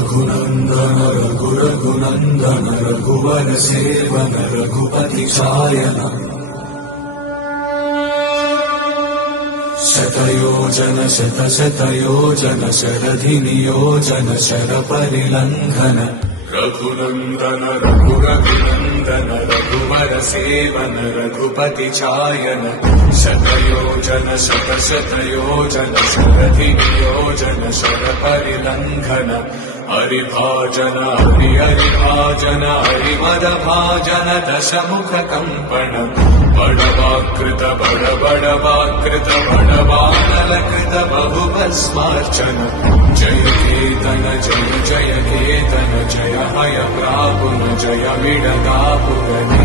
रघुनंदन रघुरघुनंदन रघुवर seven Raghupati चायन शतयोजन शतशतयोजन शरधि नियोजन sir परिलंघन Raghunandan रघुरघुनंदन रघुवर seven Raghupati चायन शतयोजन शतशतयोजन शरधि नियोजन sir परिलंघन हरिभाजन हरिभाजन हरिमदभाजन दशमुख कंपन बड़वाकृत बड़वाकृत बड़वानलकृत बहुभस्मार्चन जय केतन जय केतन जय हय प्रापुन जय मिडदापुगने।